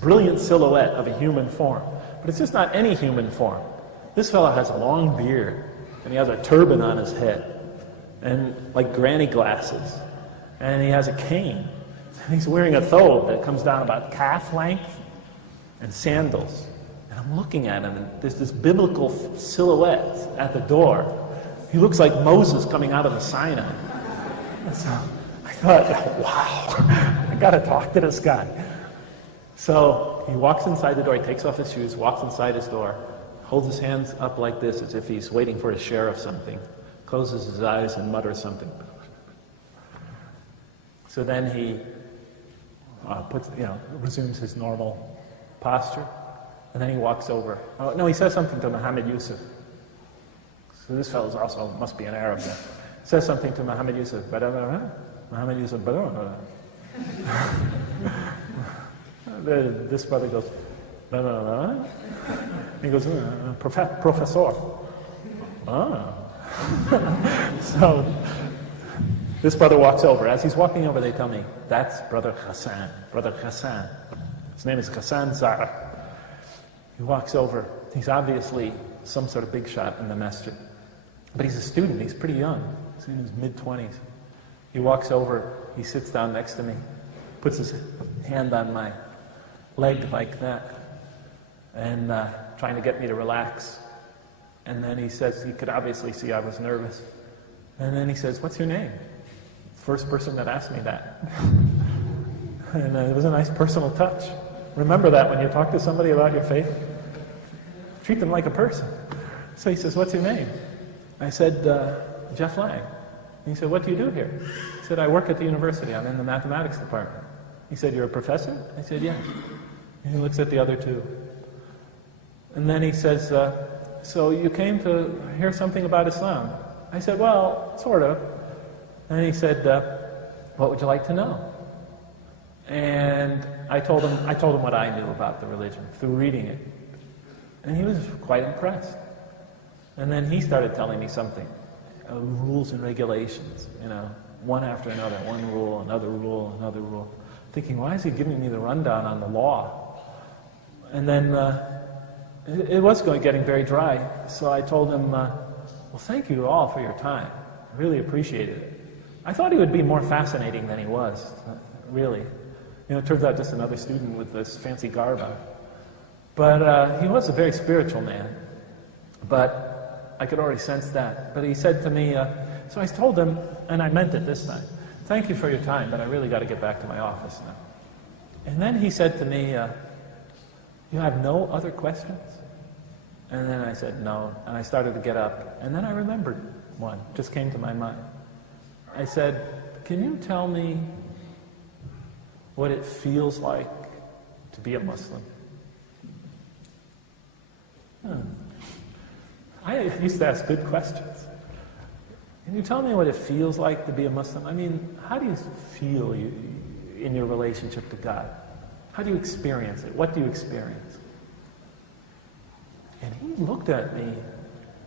brilliant silhouette of a human form. But it's just not any human form. This fellow has a long beard, and he has a turban on his head, and like granny glasses, and he has a cane, and he's wearing a thobe that comes down about calf length, and sandals. And I'm looking at him, and there's this biblical silhouette at the door. He looks like Moses coming out of the Sinai. And so I thought, wow, I gotta talk to this guy. So he walks inside the door, he takes off his shoes, walks inside his door, holds his hands up like this as if he's waiting for his share of something, closes his eyes and mutters something. So then he resumes his normal posture, and then he walks over. Oh, no, he says something to Muhammad Yusuf. So this fellow's also must be an Arab then. Says something to Muhammad Yusuf. Muhammad Yusuf. This brother goes. He goes, Profesor. Ah. So this brother walks over. As he's walking over, they tell me, that's Brother Hassan. Brother Hassan. His name is Hassan Zara. He walks over. He's obviously some sort of big shot in the masjid. But he's a student. He's pretty young. He's in his mid-20s. He walks over. He sits down next to me, puts his hand on my leg like that, and trying to get me to relax. And then he says, he could obviously see I was nervous. And then he says, what's your name? First person that asked me that. And it was a nice personal touch. Remember that when you talk to somebody about your faith. Treat them like a person. So he says, what's your name? I said, Jeff Lang. And he said, what do you do here? I said, I work at the university. I'm in the mathematics department. He said, you're a professor? I said, yeah. And he looks at the other two. And then he says, so you came to hear something about Islam? I said, well, sort of. And he said, what would you like to know? And I told him what I knew about the religion through reading it. And he was quite impressed. And then he started telling me something, rules and regulations, one after another, one rule, another rule, another rule. Thinking, why is he giving me the rundown on the law? And then it was getting very dry, so I told him, well, thank you all for your time. I really appreciated it. I thought he would be more fascinating than he was, really. It turns out just another student with this fancy garb on. But he was a very spiritual man. But I could already sense that. But he said to me, so I told him, and I meant it this time, thank you for your time, but I really got to get back to my office now. And then he said to me, you have no other questions? And then I said, no. And I started to get up. And then I remembered one, just came to my mind. I said, can you tell me what it feels like to be a Muslim? I used to ask good questions. Can you tell me what it feels like to be a Muslim? I mean, how do you feel in your relationship to God? How do you experience it? What do you experience? And he looked at me.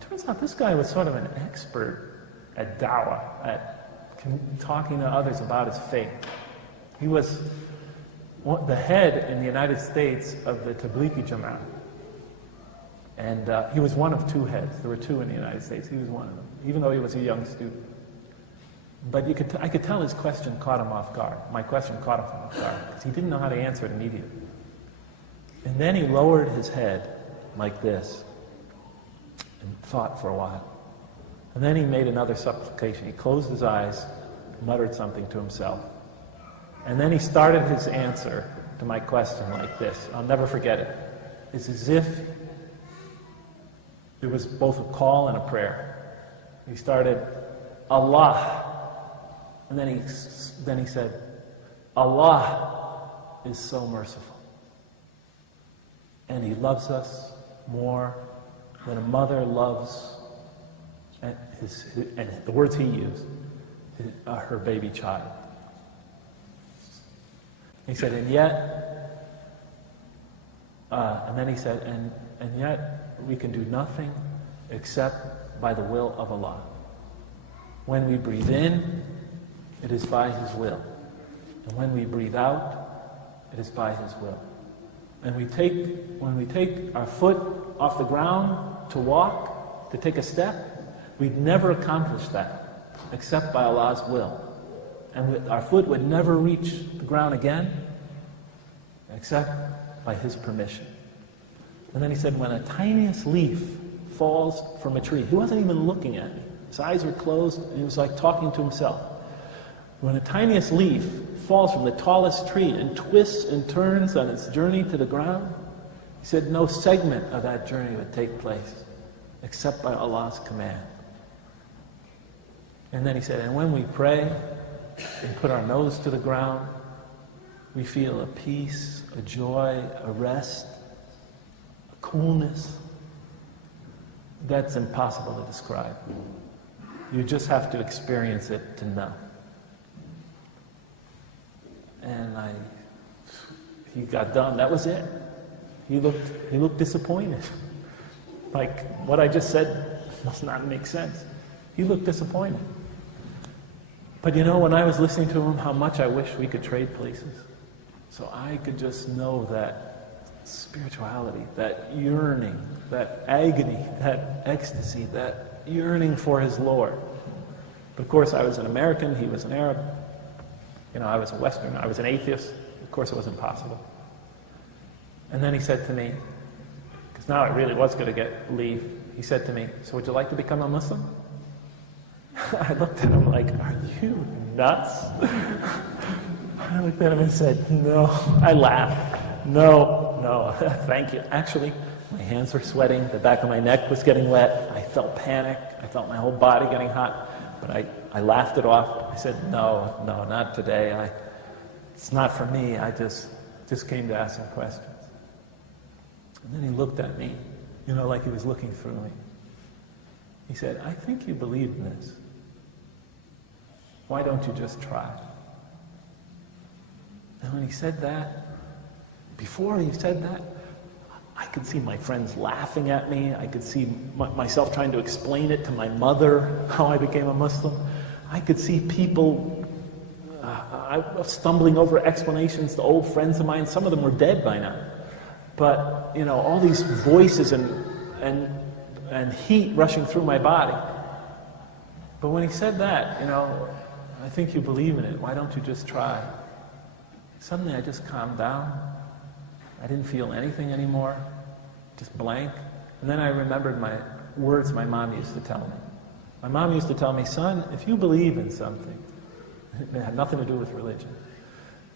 Turns out this guy was sort of an expert at dawah, at talking to others about his faith. He was the head in the United States of the Tablighi Jama'ah. And he was one of two heads. There were two in the United States. He was one of them, even though he was a young student. But I could tell his question caught him off guard. My question caught him off guard, because he didn't know how to answer it immediately. And then he lowered his head like this and thought for a while. And then he made another supplication. He closed his eyes, muttered something to himself. And then he started his answer to my question like this. I'll never forget it. It's as if it was both a call and a prayer. He started, Allah. And then he said, Allah is so merciful. And He loves us more than a mother loves, and the words he used, her baby child. He said, and yet, and then he said, and yet we can do nothing except by the will of Allah. When we breathe in, it is by His will. And when we breathe out, it is by His will. And when we take our foot off the ground to walk, to take a step, we'd never accomplish that except by Allah's will. And our foot would never reach the ground again except by His permission. And then he said, when a tiniest leaf falls from a tree, he wasn't even looking at me. His eyes were closed, and he was like talking to himself. When a tiniest leaf falls from the tallest tree and twists and turns on its journey to the ground, he said no segment of that journey would take place except by Allah's command. And then he said, and when we pray and put our nose to the ground, we feel a peace, a joy, a rest, a coolness that's impossible to describe. You just have to experience it to know. And he got done. That was it. He looked disappointed. Like what I just said must not make sense. He looked disappointed. But you know, when I was listening to him, how much I wish we could trade places. So I could just know that spirituality, that yearning, that agony, that ecstasy, that yearning for his Lord. But of course, I was an American, he was an Arab. You know, I was a Western, I was an atheist. Of course, it was impossible. And then he said to me, because now I really was going to leave, he said to me, so would you like to become a Muslim? I looked at him like, are you nuts? I looked at him and said, no. I laughed. No, thank you. Actually, my hands were sweating, the back of my neck was getting wet, I felt panic, I felt my whole body getting hot, but I laughed it off. I said, no, not today. It's not for me. I just came to ask some questions. And then he looked at me, you know, like he was looking through me. He said, I think you believe in this. Why don't you just try? And when he said that, before he said that, I could see my friends laughing at me. I could see myself trying to explain it to my mother, how I became a Muslim. I could see people stumbling over explanations to old friends of mine. Some of them were dead by now. But, you know, all these voices and heat rushing through my body. But when he said that, you know, I think you believe in it. Why don't you just try? Suddenly I just calmed down. I didn't feel anything anymore, just blank. And then I remembered my words my mom used to tell me. My mom used to tell me, son, if you believe in something, it had nothing to do with religion.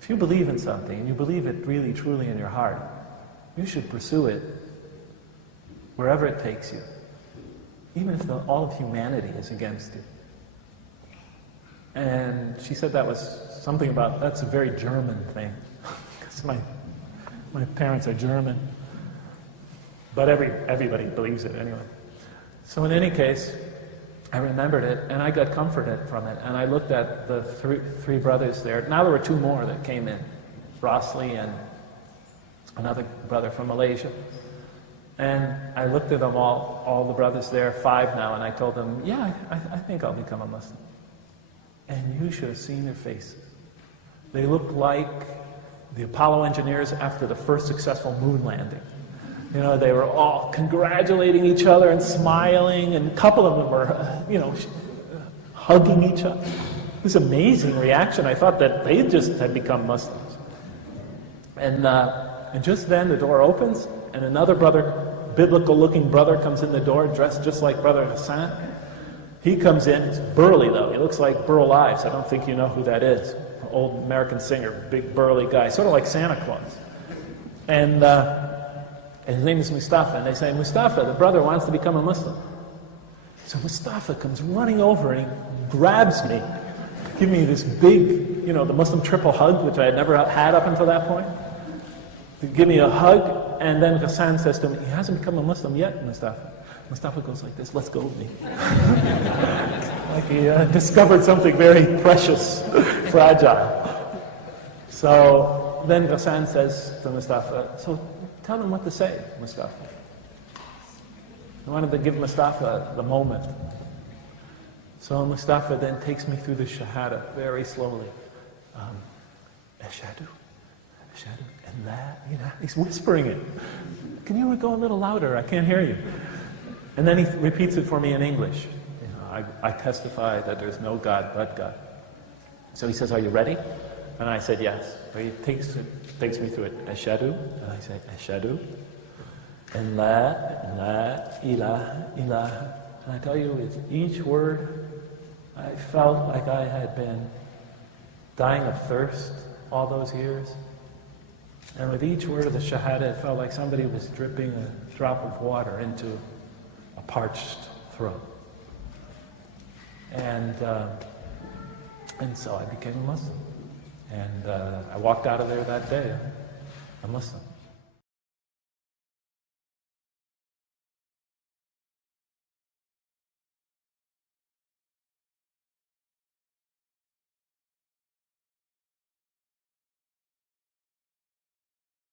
If you believe in something, and you believe it really, truly in your heart, you should pursue it wherever it takes you, even if all of humanity is against you. And she said that was something about, that's a very German thing, because my parents are German, but everybody believes it anyway. So in any case, I remembered it, and I got comforted from it. And I looked at the three brothers there. Now there were two more that came in, Rossley and another brother from Malaysia. And I looked at them all the brothers there, 5 now, and I told them, yeah, I think I'll become a Muslim. And you should have seen their faces. They looked like the Apollo engineers after the first successful moon landing. You know, they were all congratulating each other and smiling, and a couple of them were, you know, hugging each other. It was an amazing reaction. I thought that they just had become Muslims. And just then the door opens, and another brother, biblical-looking brother, comes in the door, dressed just like Brother Hassan. He comes in, he's burly though. He looks like Burl Ives. I don't think you know who that is. Old American singer, big burly guy, sort of like Santa Claus. And his name is Mustafa, and they say, Mustafa, the brother wants to become a Muslim. So Mustafa comes running over and he grabs me, give me this big, you know, the Muslim triple hug, which I had never had up until that point. To give me a hug, and then Hassan says to him, he hasn't become a Muslim yet, Mustafa. Mustafa goes like this, let's go with me. Like he discovered something very precious, fragile. So then Hassan says to Mustafa, so tell them what to say, Mustafa. I wanted to give Mustafa the moment. So Mustafa then takes me through the Shahada very slowly. Ashhadu ashhadu, and that, he's whispering it. Can you go a little louder? I can't hear you. And then he repeats it for me in English. I testify that there's no God but God. So he says, are you ready? And I said, yes. So he takes me through it. Ashhadu, and I say, ashhadu, and la ilaha illallah. And I tell you, with each word, I felt like I had been dying of thirst all those years. And with each word of the Shahada, it felt like somebody was dripping a drop of water into a parched throat. And so I became a Muslim. And I walked out of there that day a Muslim.